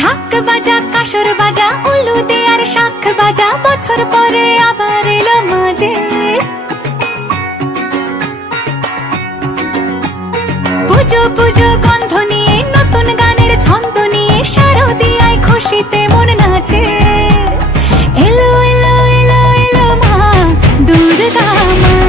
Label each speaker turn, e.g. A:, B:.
A: ঢাক বাজা, কাসর বাজা উলু দে শাখ বাজা, বছর পরে আবার এলো মাঝে। পুজো পুজো, গন্ধ নিয়ে, নতুন গানের ছন্দ নিয়ে শারদিয়ায় খুশিতে মন নাচে। এলো এলো এলো এলো মা, দুর্গা মা।